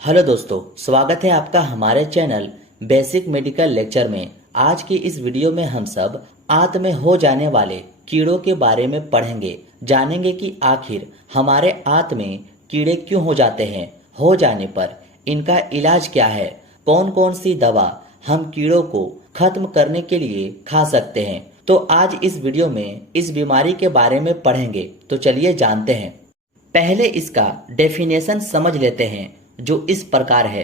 Hello दोस्तों, स्वागत है आपका हमारे चैनल बेसिक मेडिकल लेक्चर में। आज की इस वीडियो में हम सब आंत में हो जाने वाले कीड़ों के बारे में पढ़ेंगे, जानेंगे कि आखिर हमारे आंत में कीड़े क्यों हो जाते हैं, हो जाने पर इनका इलाज क्या है, कौन कौन सी दवा हम कीड़ों को खत्म करने के लिए खा सकते हैं। तो आज इस वीडियो में इस बीमारी के बारे में पढ़ेंगे, तो चलिए जानते हैं। पहले इसका डेफिनेशन समझ लेते हैं, जो इस प्रकार है।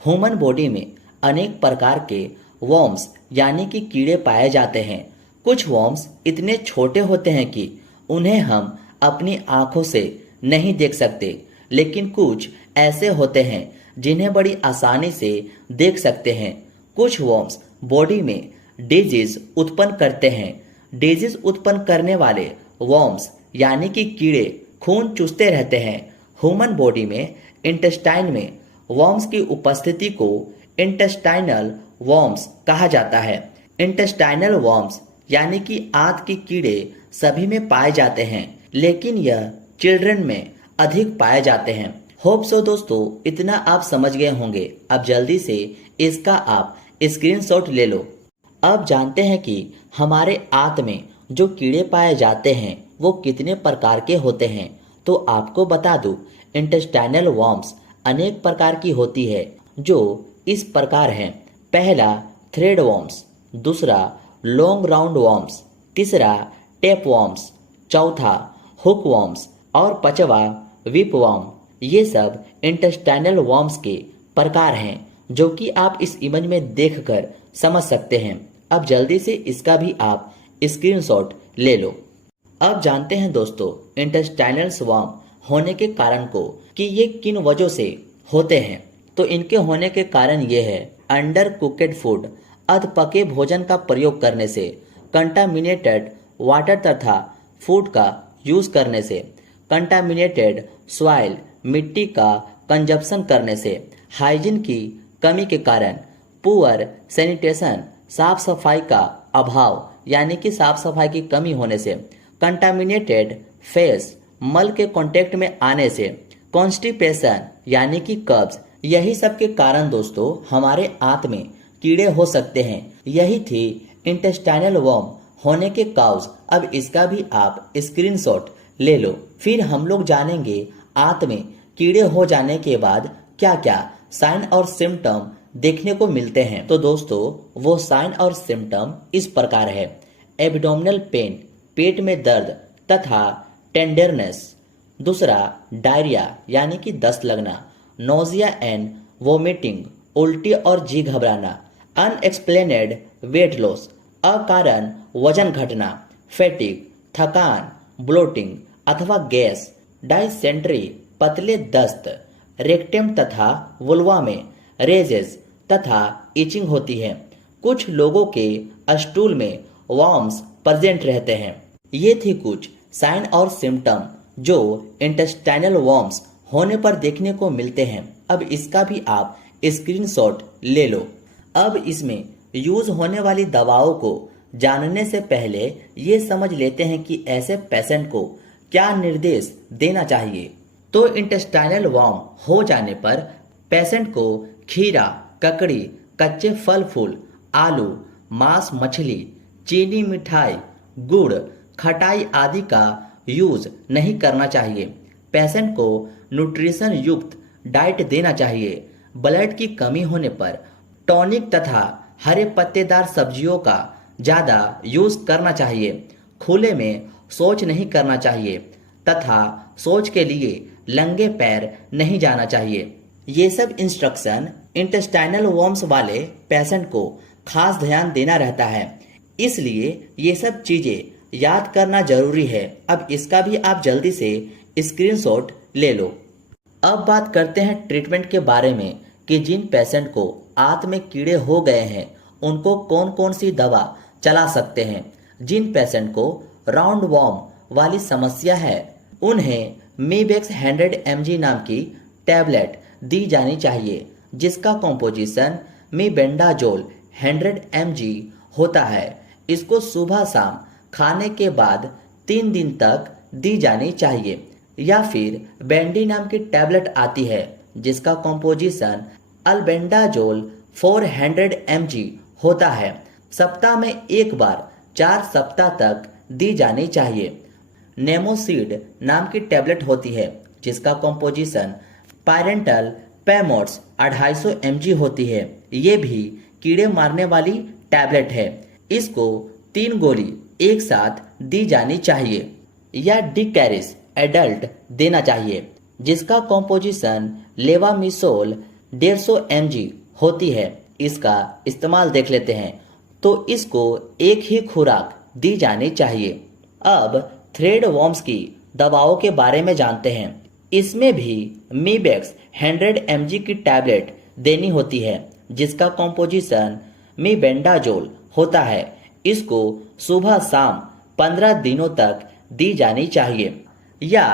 ह्यूमन बॉडी में अनेक प्रकार के वर्म्स यानी कि कीड़े पाए जाते हैं। कुछ वर्म्स इतने छोटे होते हैं कि उन्हें हम अपनी आंखों से नहीं देख सकते, लेकिन कुछ ऐसे होते हैं जिन्हें बड़ी आसानी से देख सकते हैं। कुछ वर्म्स बॉडी में डिजीज उत्पन्न करते हैं। डिजीज उत्पन्न करने वाले वर्म्स यानी कि कीड़े खून चूसते रहते हैं। ह्यूमन बॉडी में इंटेस्टाइन में वर्म्स की उपस्थिति को इंटेस्टाइनल वर्म्स कहा जाता है। इंटेस्टाइनल वर्म्स यानी कि आंत के कीड़े सभी में पाए जाते हैं, लेकिन यह चिल्ड्रन में अधिक पाए जाते हैं। होप सो दोस्तों, इतना आप समझ गए होंगे। अब जल्दी से इसका आप स्क्रीनशॉट ले लो। अब जानते हैं कि हमारे आंत में जो कीड़े पाए जाते हैं वो कितने प्रकार के होते हैं। तो आपको बता दूं, इंटेस्टाइनल वर्म्स अनेक प्रकार की होती है, जो इस प्रकार हैं। पहला थ्रेड वर्म्स, दूसरा लॉन्ग राउंड वर्म्स, तीसरा टेप वर्म्स, चौथा हुक वर्म्स और पांचवा विप वर्म। ये सब इंटेस्टाइनल वर्म्स के प्रकार हैं, जो कि आप इस इमेज में देखकर समझ सकते हैं। अब जल्दी से इसका भी आप स्क्रीनशॉट ले लो। अब जानते हैं दोस्तों इंटेस्टाइनल वर्म होने के कारण को, कि ये किन वजहों से होते हैं। तो इनके होने के कारण ये है: अंडर कुकड फूड, अध पके भोजन का प्रयोग करने से, कंटामिनेटेड वाटर तथा फूड का यूज करने से, कंटामिनेटेड सॉइल मिट्टी का कंजप्शन करने से, हाइजीन की कमी के कारण, पुअर सैनिटेशन साफ सफाई का अभाव यानी कि साफ सफाई की कमी होने से, कंटामिनेटेड फेस मल के कांटेक्ट में आने से, कॉन्स्टिपेशन यानी कि कब्ज। यही सब के कारण दोस्तों हमारे आंत में कीड़े हो सकते हैं। यही थी इंटेस्टाइनल वर्म होने के काउज। अब इसका भी आप स्क्रीनशॉट ले लो। फिर हम लोग जानेंगे आंत में कीड़े हो जाने के बाद क्या क्या साइन और सिम्टम देखने को मिलते हैं। तो दोस्तों वो साइन और सिम्टम इस प्रकार है: एब्डोमिनल पेन, पेट में दर्द तथा टेंडरनेस। दूसरा डायरिया यानी कि दस्त लगना, नोजिया एंड वोमिटिंग, उल्टी और जी घबराना, अनएक्सप्लेनेड वेट लॉस, अकारण वजन घटना, फैटिग, थकान, ब्लोटिंग अथवा गैस, डाइसेंट्री, पतले दस्त, रेक्टम तथा वुल्वा में रेजेस तथा इचिंग होती है। कुछ लोगों के स्टूल में वर्म्स प्रेजेंट रहते हैं। ये थी कुछ साइन और सिम्टम जो इंटेस्टाइनल वर्म्स होने पर देखने को मिलते हैं। अब इसका भी आप स्क्रीनशॉट ले लो। अब इसमें यूज होने वाली दवाओं को जानने से पहले ये समझ लेते हैं कि ऐसे पेशेंट को क्या निर्देश देना चाहिए। तो इंटेस्टाइनल वर्म हो जाने पर पेशेंट को खीरा, ककड़ी, कच्चे फल फूल, आलू, मांस, मछली, चीनी, मिठाई, गुड़, खटाई आदि का यूज नहीं करना चाहिए। पेशेंट को न्यूट्रिशन युक्त डाइट देना चाहिए। ब्लड की कमी होने पर टॉनिक तथा हरे पत्तेदार सब्जियों का ज़्यादा यूज करना चाहिए। खुले में शौच नहीं करना चाहिए तथा शौच के लिए नंगे पैर नहीं जाना चाहिए। ये सब इंस्ट्रक्शन इंटेस्टाइनल वर्म्स वाले पेशेंट को खास ध्यान देना रहता है, इसलिए ये सब चीज़ें याद करना जरूरी है। अब इसका भी आप जल्दी से स्क्रीनशॉट ले लो। अब बात करते हैं ट्रीटमेंट के बारे में, कि जिन पेशेंट को आंत में कीड़े हो गए हैं उनको कौन कौन सी दवा चला सकते हैं। जिन पेशेंट को राउंड वर्म वाली समस्या है उन्हें मीबेक्स 100 mg नाम की टैबलेट दी जानी चाहिए, जिसका कॉम्पोजिशन मीबेंडाजोल 100 mg होता है। इसको सुबह शाम खाने के बाद 3 दिन तक दी जानी चाहिए। या फिर बेंडी नाम की टैबलेट आती है जिसका कॉम्पोजिशन अल्बेंडाजोल 400 mg होता है। सप्ताह में एक बार 4 सप्ताह तक दी जानी चाहिए। नेमोसिड नाम की टैबलेट होती है जिसका कॉम्पोजिशन पायरेंटल पैमोड्स 250 mg होती है। ये भी कीड़े मारने वाली टैबलेट है। इसको 3 गोली एक साथ दी जानी चाहिए। या डिकैरिस एडल्ट देना चाहिए जिसका कॉम्पोजिशन लेवामिसोल 150 mg होती है। इसका इस्तेमाल देख लेते हैं तो इसको एक ही खुराक दी जानी चाहिए। अब थ्रेड वॉर्म्स की दवाओं के बारे में जानते हैं। इसमें भी मीबैक्स 100 mg की टैबलेट देनी होती है जिसका कॉम्पोजिशन मीबेंडाजोल होता है। इसको सुबह शाम 15 दिनों तक दी जानी चाहिए। या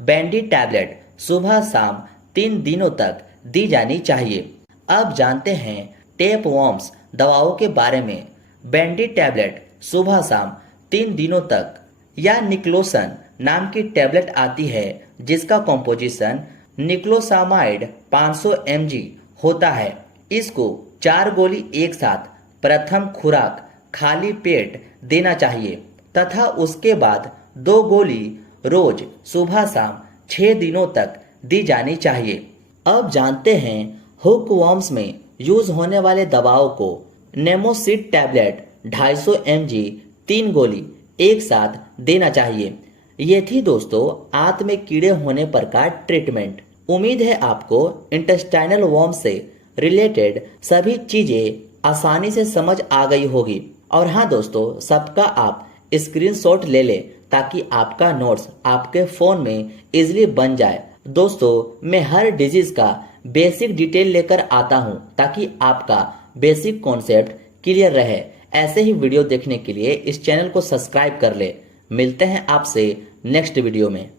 बैंडी टैबलेट सुबह शाम 3 दिनों तक दी जानी चाहिए। अब जानते हैं टेप वॉर्म्स दवाओं के बारे में। बैंडी टैबलेट सुबह शाम 3 दिनों तक। या निक्लोसन नाम की टैबलेट आती है जिसका कॉम्पोजिशन निक्लोसामाइड 500 mg होता है। इसको 4 गोली एक साथ प्रथम खुराक खाली पेट देना चाहिए तथा उसके बाद 2 गोली रोज सुबह शाम 6 दिनों तक दी जानी चाहिए। अब जानते हैं हुक वॉर्म्स में यूज होने वाले दवाओं को। नेमोसिड टैबलेट 250 mg 3 गोली एक साथ देना चाहिए। ये थी दोस्तों आंत में कीड़े होने पर का ट्रीटमेंट। उम्मीद है आपको इंटेस्टाइनल वॉर्म से रिलेटेड सभी चीजें आसानी से समझ आ गई होगी। और हाँ दोस्तों, सबका आप स्क्रीनशॉट ले लें ताकि आपका नोट्स आपके फोन में इजीली बन जाए। दोस्तों, मैं हर डिजीज का बेसिक डिटेल लेकर आता हूँ ताकि आपका बेसिक कॉन्सेप्ट क्लियर रहे। ऐसे ही वीडियो देखने के लिए इस चैनल को सब्सक्राइब कर ले। मिलते हैं आपसे नेक्स्ट वीडियो में।